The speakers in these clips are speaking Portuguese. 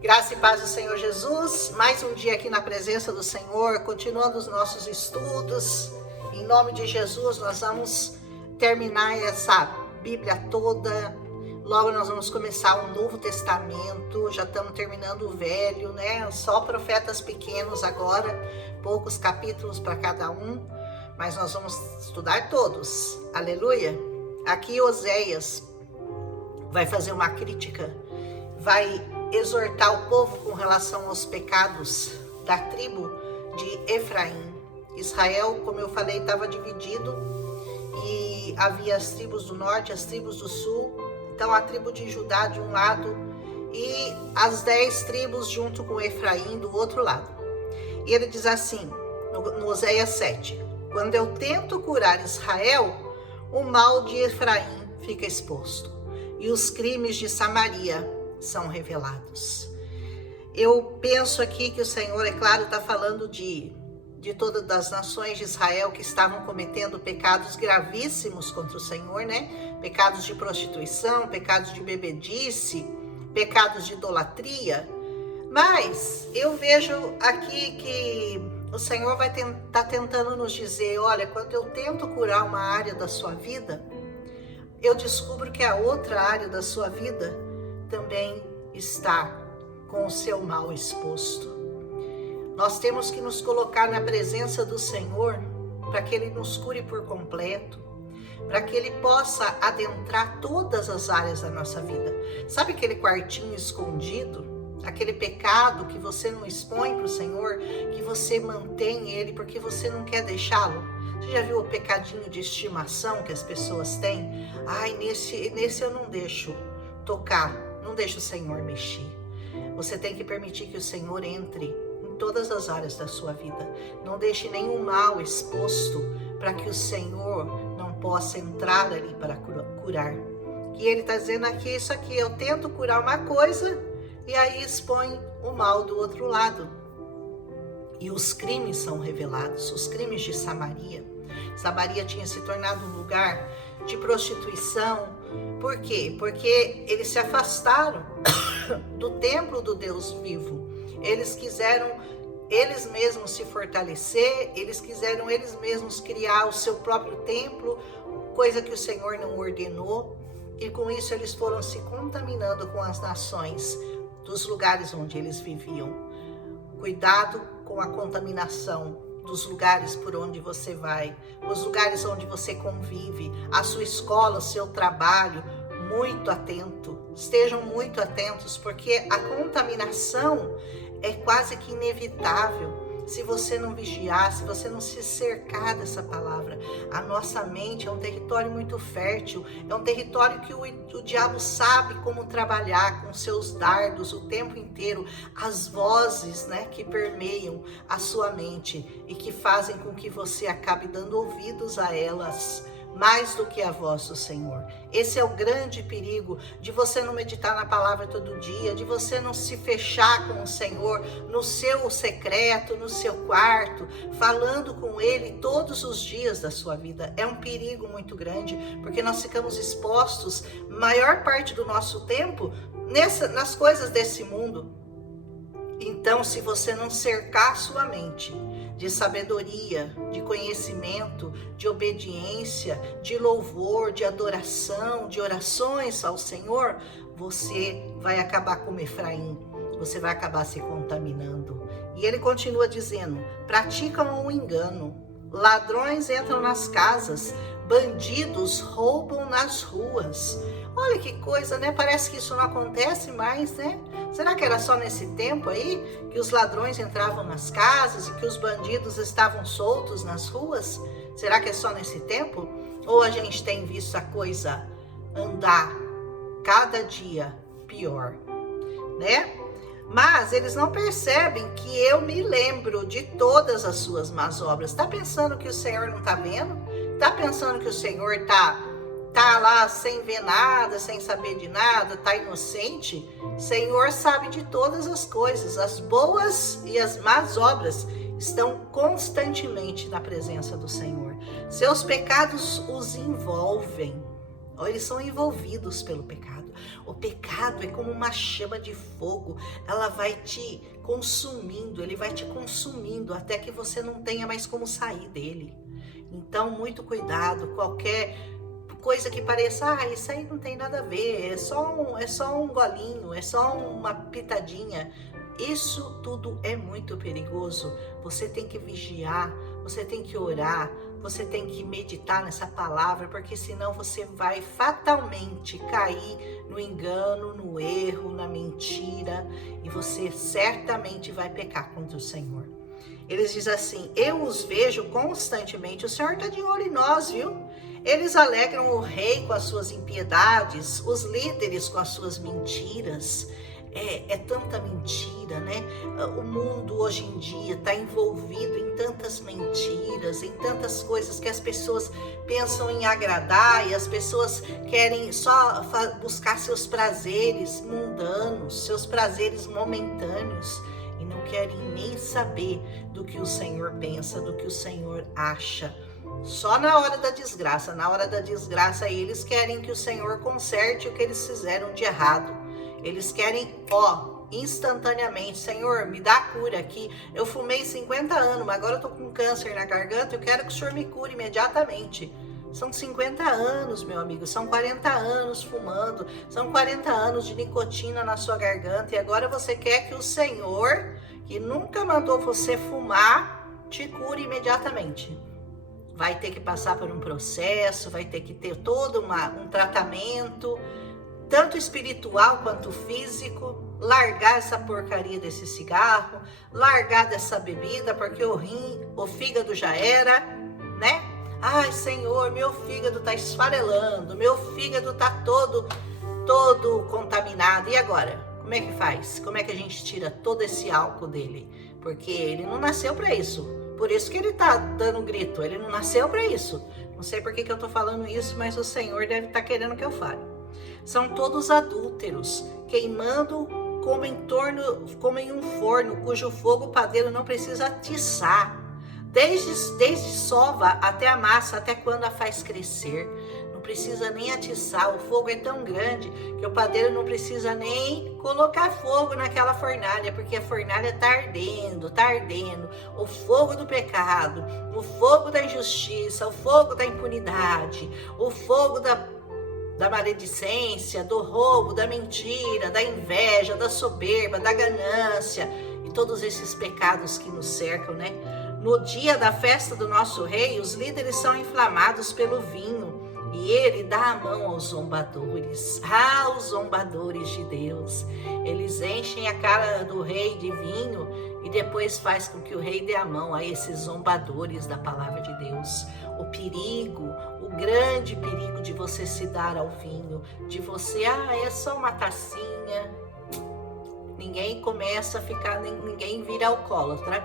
Graça e paz do Senhor Jesus, mais um dia aqui na presença do Senhor, continuando os nossos estudos. Em nome de Jesus, nós vamos terminar essa Bíblia toda. Logo nós vamos começar o Novo Testamento, já estamos terminando o Velho, né? Só profetas pequenos agora, poucos capítulos para cada um, mas nós vamos estudar todos. Aleluia! Aqui Oséias vai fazer uma crítica, vai exortar o povo com relação aos pecados da tribo de Efraim. Israel, como eu falei, estava dividido e havia as tribos do norte, as tribos do sul. Então a tribo de Judá de um lado e as 10 tribos junto com Efraim do outro lado. E ele diz assim, no Oséias 7, quando eu tento curar Israel, o mal de Efraim fica exposto e os crimes de Samaria são revelados. Eu penso aqui que o Senhor, é claro, está falando de todas as nações de Israel que estavam cometendo pecados gravíssimos contra o Senhor, né? Pecados de prostituição, pecados de bebedice, pecados de idolatria. Mas eu vejo aqui que o Senhor vai estar tentando nos dizer, olha, quando eu tento curar uma área da sua vida, eu descubro que a outra área da sua vida também está com o seu mal exposto. Nós temos que nos colocar na presença do Senhor para que Ele nos cure por completo, para que Ele possa adentrar todas as áreas da nossa vida. Sabe aquele quartinho escondido? Aquele pecado que você não expõe para o Senhor, que você mantém ele porque você não quer deixá-lo? Você já viu o pecadinho de estimação que as pessoas têm? Ai, nesse eu não deixo tocar, não deixa o Senhor mexer. Você tem que permitir que o Senhor entre em todas as áreas da sua vida. Não deixe nenhum mal exposto para que o Senhor não possa entrar ali para curar. E Ele está dizendo aqui, isso aqui, eu tento curar uma coisa e aí expõe o mal do outro lado. E os crimes são revelados, os crimes de Samaria. Samaria tinha se tornado um lugar de prostituição. Por quê? Porque eles se afastaram do templo do Deus vivo. Eles quiseram eles mesmos se fortalecer, eles quiseram eles mesmos criar o seu próprio templo, coisa que o Senhor não ordenou. E com isso eles foram se contaminando com as nações dos lugares onde eles viviam. Cuidado com a contaminação dos lugares por onde você vai, os lugares onde você convive, a sua escola, o seu trabalho. Muito atento, estejam muito atentos, porque a contaminação é quase que inevitável se você não vigiar, se você não se cercar dessa palavra. A nossa mente é um território muito fértil, é um território que o diabo sabe como trabalhar com seus dardos o tempo inteiro, as vozes, né, que permeiam a sua mente e que fazem com que você acabe dando ouvidos a elas, mais do que a voz do Senhor. Esse é o grande perigo de você não meditar na palavra todo dia, de você não se fechar com o Senhor no seu secreto, no seu quarto, falando com Ele todos os dias da sua vida. É um perigo muito grande, porque nós ficamos expostos, maior parte do nosso tempo, nas coisas desse mundo. Então, se você não cercar sua mente de sabedoria, de conhecimento, de obediência, de louvor, de adoração, de orações ao Senhor, você vai acabar como Efraim, você vai acabar se contaminando. E ele continua dizendo, praticam um engano, ladrões entram nas casas, bandidos roubam nas ruas. Olha que coisa, né? Parece que isso não acontece mais, né? Será que era só nesse tempo aí que os ladrões entravam nas casas e que os bandidos estavam soltos nas ruas? Será que é só nesse tempo? Ou a gente tem visto a coisa andar cada dia pior, né? Mas eles não percebem que eu me lembro de todas as suas más obras. Tá pensando que o Senhor não tá vendo? Tá pensando que o Senhor tá lá sem ver nada, sem saber de nada, tá inocente? O Senhor sabe de todas as coisas, as boas e as más obras estão constantemente na presença do Senhor. Seus pecados os envolvem, eles são envolvidos pelo pecado. O pecado é como uma chama de fogo, ela vai te consumindo, ele vai te consumindo até que você não tenha mais como sair dele. Então, muito cuidado, qualquer coisa que pareça, isso aí não tem nada a ver, é só um golinho, é só uma pitadinha. Isso tudo é muito perigoso. Você tem que vigiar, você tem que orar, você tem que meditar nessa palavra, porque senão você vai fatalmente cair no engano, no erro, na mentira, e você certamente vai pecar contra o Senhor. Eles dizem assim: eu os vejo constantemente, o Senhor está de olho em nós, viu? Eles alegram o rei com as suas impiedades, os líderes com as suas mentiras. É tanta mentira, né? O mundo hoje em dia está envolvido em tantas mentiras, em tantas coisas que as pessoas pensam em agradar, e as pessoas querem só buscar seus prazeres mundanos, seus prazeres momentâneos, e não querem nem saber do que o Senhor pensa, do que o Senhor acha. Só na hora da desgraça eles querem que o Senhor conserte o que eles fizeram de errado. Eles querem, instantaneamente: Senhor, me dá cura aqui. Eu fumei 50 anos, mas agora eu tô com câncer na garganta, eu quero que o Senhor me cure imediatamente. São 50 anos, meu amigo, são 40 anos fumando, são 40 anos de nicotina na sua garganta, e agora você quer que o Senhor, que nunca mandou você fumar, te cure imediatamente. Vai ter que passar por um processo, vai ter que ter todo um tratamento, tanto espiritual quanto físico, largar essa porcaria desse cigarro, largar dessa bebida, porque o fígado já era, né? Ai, Senhor, meu fígado tá esfarelando, meu fígado tá todo contaminado. E agora? Como é que faz? Como é que a gente tira todo esse álcool dele? Porque ele não nasceu para isso. Por isso que ele tá dando grito, ele não nasceu para isso. Não sei por que eu tô falando isso, mas o Senhor deve estar querendo que eu fale. São todos adúlteros, queimando como em um forno, cujo fogo o padeiro não precisa atiçar. Desde sova até a massa, até quando a faz crescer. Não precisa nem atiçar, o fogo é tão grande que o padeiro não precisa nem colocar fogo naquela fornalha, porque a fornalha está ardendo. O fogo do pecado, o fogo da injustiça, o fogo da impunidade, o fogo da maledicência, do roubo, da mentira, da inveja, da soberba, da ganância e todos esses pecados que nos cercam, né? No dia da festa do nosso rei, os líderes são inflamados pelo vinho e ele dá a mão aos zombadores. Os zombadores de Deus. Eles enchem a cara do rei de vinho e depois faz com que o rei dê a mão a esses zombadores da palavra de Deus. O perigo, o grande perigo de você se dar ao vinho, de você, é só uma tacinha. Ninguém começa a ficar, ninguém vira alcoólatra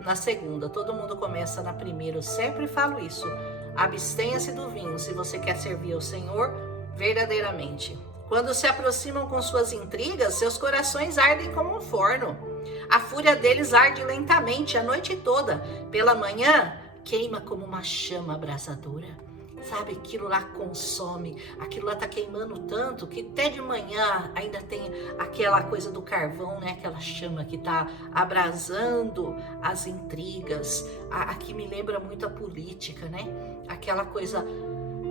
na segunda, todo mundo começa na primeira. Eu sempre falo isso: abstenha-se do vinho se você quer servir ao Senhor verdadeiramente. Quando se aproximam com suas intrigas, seus corações ardem como um forno. A fúria deles arde lentamente a noite toda. Pela manhã, queima como uma chama abrasadora. Sabe, aquilo lá consome, aquilo lá tá queimando tanto que até de manhã ainda tem aquela coisa do carvão, né? Aquela chama que tá abrasando as intrigas. Aqui me lembra muito a política, né?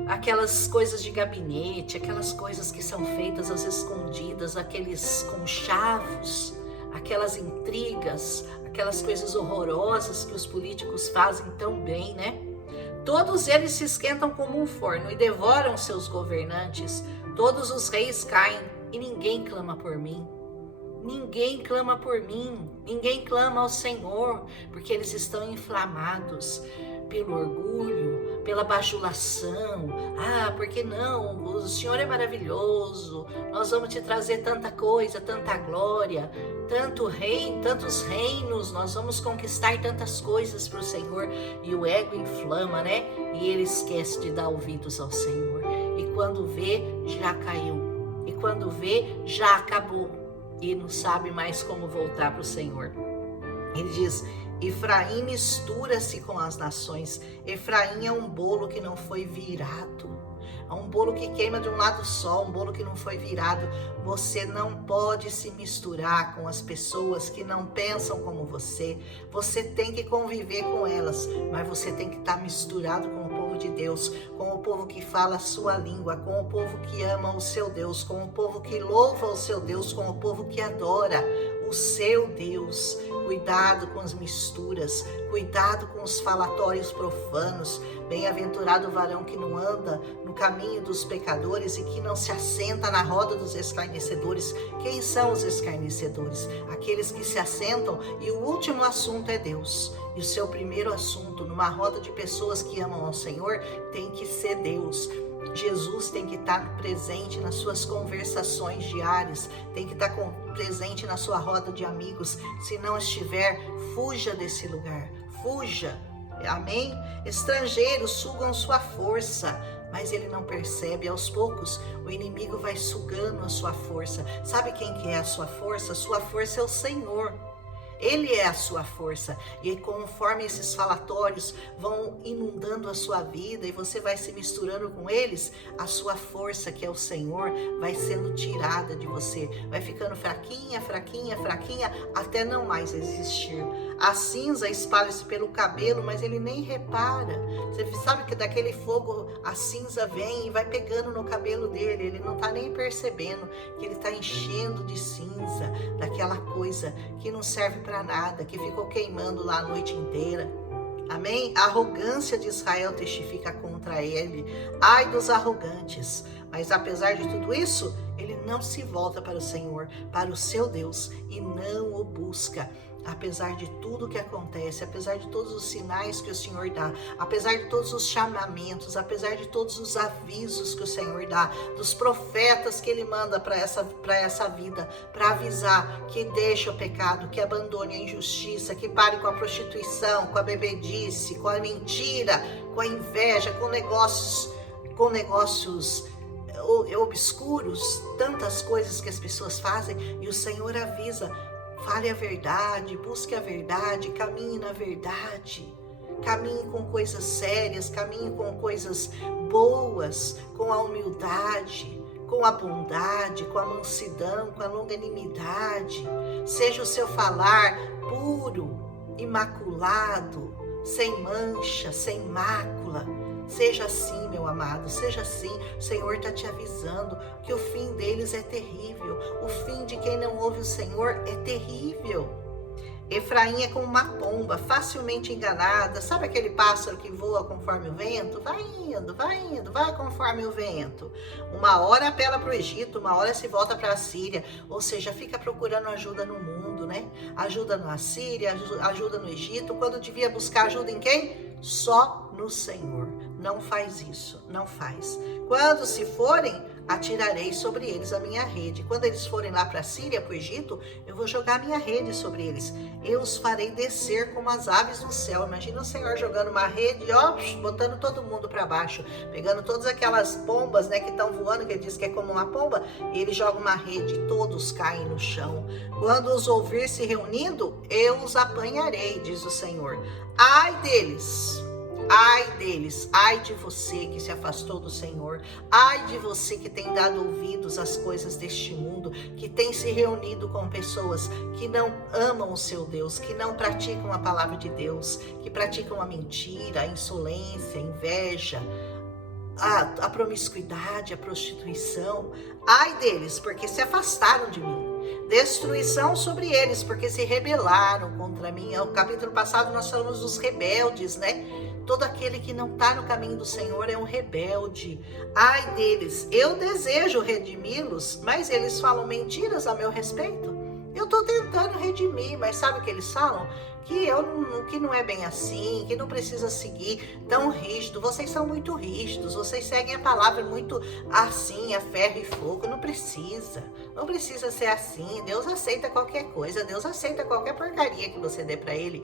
Aquelas coisas de gabinete, aquelas coisas que são feitas às escondidas, aqueles conchavos, aquelas intrigas, aquelas coisas horrorosas que os políticos fazem tão bem, né? Todos eles se esquentam como um forno e devoram seus governantes. Todos os reis caem e ninguém clama por mim. Ninguém clama por mim, ninguém clama ao Senhor, porque eles estão inflamados pelo orgulho, pela bajulação. Porque não? O Senhor é maravilhoso, nós vamos te trazer tanta coisa, tanta glória, tantos reinos, nós vamos conquistar tantas coisas para o Senhor. E o ego inflama, né? E ele esquece de dar ouvidos ao Senhor. E quando vê, já caiu. E quando vê, já acabou. E não sabe mais como voltar para o Senhor. Ele diz: Efraim mistura-se com as nações. Efraim é um bolo que não foi virado. um bolo que queima de um lado só, um bolo que não foi virado. Você não pode se misturar com as pessoas que não pensam como você. Você tem que conviver com elas, mas você tem que estar misturado com o povo de Deus, com o povo que fala a sua língua, com o povo que ama o seu Deus, com o povo que louva o seu Deus, com o povo que adora o seu Deus. Cuidado com as misturas, cuidado com os falatórios profanos. Bem-aventurado o varão que não anda no caminho dos pecadores e que não se assenta na roda dos escarnecedores. Quem são os escarnecedores? Aqueles que se assentam e o último assunto é Deus. E o seu primeiro assunto numa roda de pessoas que amam ao Senhor tem que ser Deus. Jesus tem que estar presente nas suas conversações diárias, tem que estar presente na sua roda de amigos. Se não estiver, fuja desse lugar, fuja. Amém? Estrangeiros sugam sua força, mas ele não percebe. Aos poucos, o inimigo vai sugando a sua força. Sabe quem que é a sua força? Sua força é o Senhor. Ele é a sua força, e conforme esses falatórios vão inundando a sua vida e você vai se misturando com eles, a sua força, que é o Senhor, vai sendo tirada de você, vai ficando fraquinha, fraquinha, fraquinha, até não mais existir. A cinza espalha-se pelo cabelo, mas ele nem repara. Você sabe que daquele fogo a cinza vem e vai pegando no cabelo dele, ele não está nem percebendo que ele está enchendo de cinza, daquela coisa que não serve para nada, que ficou queimando lá a noite inteira. Amém? A arrogância de Israel testifica contra ele. Ai dos arrogantes. Mas apesar de tudo isso, ele não se volta para o Senhor, para o seu Deus, e não o busca. Apesar de tudo que acontece, apesar de todos os sinais que o Senhor dá, apesar de todos os chamamentos, apesar de todos os avisos que o Senhor dá, dos profetas que ele manda para essa vida, para avisar que deixe o pecado, que abandone a injustiça, que pare com a prostituição, com a bebedice, com a mentira, com a inveja, com negócios obscuros, tantas coisas que as pessoas fazem, e o Senhor avisa: fale a verdade, busque a verdade, caminhe na verdade, caminhe com coisas sérias, caminhe com coisas boas, com a humildade, com a bondade, com a mansidão, com a longanimidade. Seja o seu falar puro, imaculado, sem mancha, sem mácula. Seja assim, meu amado, seja assim. O Senhor está te avisando que o fim deles é terrível. O fim de quem não ouve o Senhor é terrível. Efraim é como uma pomba, facilmente enganada. Sabe aquele pássaro que voa conforme o vento? Vai indo, vai conforme o vento. Uma hora apela para o Egito, uma hora se volta para a Síria. Ou seja, fica procurando ajuda no mundo, né? Ajuda na Síria, ajuda no Egito, quando devia buscar ajuda em quem? Só no Senhor. Não faz isso, não faz. Quando se forem, atirarei sobre eles a minha rede. Quando eles forem lá para a Síria, para o Egito, eu vou jogar a minha rede sobre eles. Eu os farei descer como as aves do céu. Imagina o Senhor jogando uma rede, ó, botando todo mundo para baixo, pegando todas aquelas pombas, né, que estão voando, que ele diz que é como uma pomba, e ele joga uma rede e todos caem no chão. Quando os ouvir se reunindo, eu os apanharei, diz o Senhor. Ai deles! Ai deles, ai de você que se afastou do Senhor, ai de você que tem dado ouvidos às coisas deste mundo, que tem se reunido com pessoas que não amam o seu Deus, que não praticam a palavra de Deus, que praticam a mentira, a insolência, a inveja, a promiscuidade, a prostituição. Ai deles, porque se afastaram de mim. Destruição sobre eles, porque se rebelaram contra mim. No capítulo passado nós falamos dos rebeldes, né? Todo aquele que não está no caminho do Senhor é um rebelde. Ai deles, eu desejo redimi-los, mas eles falam mentiras a meu respeito. Eu estou tentando redimir, mas sabe o que eles falam? Que não é bem assim, que não precisa seguir tão rígido. Vocês são muito rígidos, vocês seguem a palavra muito assim, a ferro e fogo. Não precisa ser assim. Deus aceita qualquer coisa, Deus aceita qualquer porcaria que você dê para ele.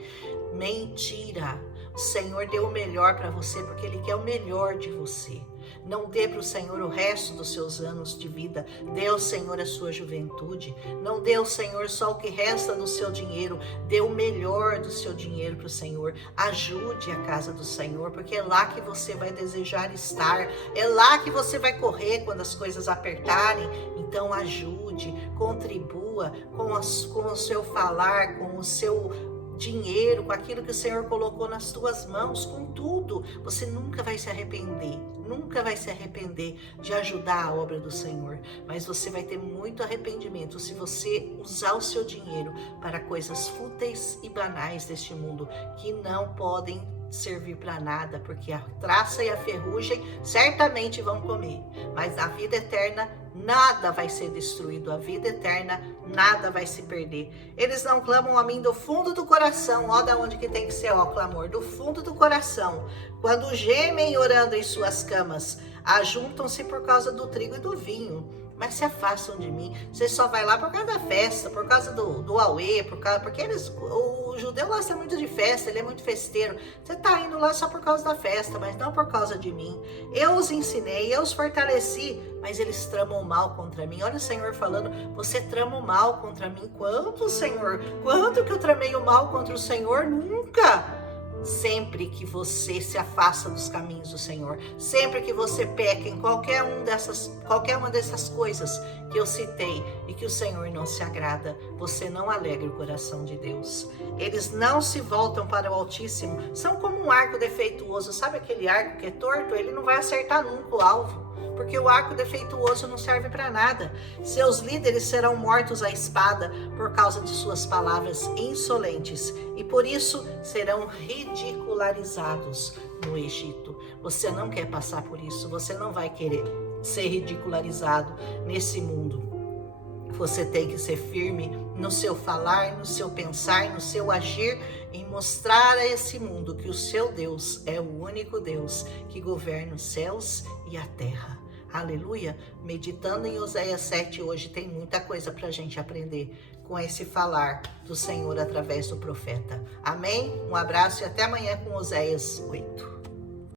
Mentira. O Senhor deu o melhor para você porque Ele quer o melhor de você. Não dê para o Senhor o resto dos seus anos de vida. Dê ao Senhor a sua juventude. Não dê ao Senhor só o que resta do seu dinheiro. Dê o melhor do seu dinheiro para o Senhor. Ajude a casa do Senhor, porque é lá que você vai desejar estar. É lá que você vai correr quando as coisas apertarem. Então ajude, contribua com o seu falar, com o seu dinheiro, com aquilo que o Senhor colocou nas tuas mãos, com tudo. Você nunca vai se arrepender, nunca vai se arrepender de ajudar a obra do Senhor, mas você vai ter muito arrependimento se você usar o seu dinheiro para coisas fúteis e banais deste mundo, que não podem servir para nada, porque a traça e a ferrugem certamente vão comer, mas na vida eterna nada vai ser destruído, a vida eterna nada vai se perder. Eles não clamam a mim do fundo do coração, ó, da onde que tem que ser, ó, o clamor, do fundo do coração, quando gemem orando em suas camas, ajuntam-se por causa do trigo e do vinho, mas se afastam de mim. Você só vai lá por causa da festa, por causa do auê, porque o judeu gosta muito de festa, ele é muito festeiro. Você está indo lá só por causa da festa, mas não por causa de mim. Eu os ensinei, eu os fortaleci, mas eles tramam mal contra mim. Olha o Senhor falando, você trama o mal contra mim. Quanto, Senhor? Quanto que eu tramei o mal contra o Senhor? Nunca! Sempre que você se afasta dos caminhos do Senhor, sempre que você peca em qualquer uma dessas coisas que eu citei e que o Senhor não se agrada, você não alegra o coração de Deus. Eles não se voltam para o Altíssimo, são como um arco defeituoso. Sabe aquele arco que é torto? Ele não vai acertar nunca o alvo, porque o arco defeituoso não serve para nada. Seus líderes serão mortos à espada por causa de suas palavras insolentes, e por isso serão ridicularizados no Egito. Você não quer passar por isso, você não vai querer ser ridicularizado nesse mundo. Você tem que ser firme no seu falar, no seu pensar, no seu agir, e mostrar a esse mundo que o seu Deus é o único Deus que governa os céus e a terra. Aleluia! Meditando em Oséias 7 hoje, tem muita coisa para a gente aprender com esse falar do Senhor através do profeta. Amém? Um abraço e até amanhã com Oséias 8.